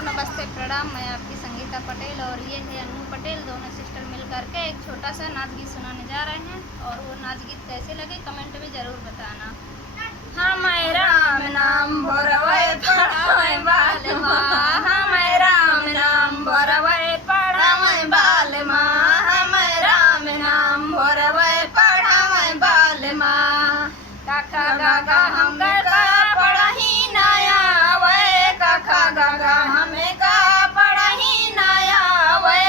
नमस्ते प्रणाम। मैं आपकी संगीता पटेल और ये है अनु पटेल। दोनों सिस्टर मिल करके एक छोटा सा नाच गीत सुनाने जा रहे हैं और वो नाच गीत कैसे लगे कमेंट में ज़रूर बताना। हमें राम नाम भरवे पढ़ावे बाल माँ, हमें राम नाम भरवे पढ़ावे बाल माँ, हमें राम नाम भरवे पढ़ावे बाल माँ। काका गागा हम का पढ़ही नया वे, काका गागा हमें का पढ़ही नया वे।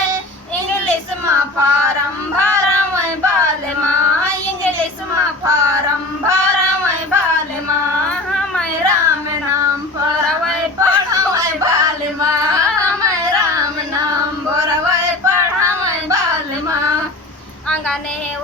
इंग्लिश में फारम भरवे बाल माँ, इंग्लिश में फारम भरवे बाल माँ, हमें राम नाम भरवे पढ़ावे बाल माँ, हमें राम नाम भरवे पढ़ावे बाल माँ। अंगने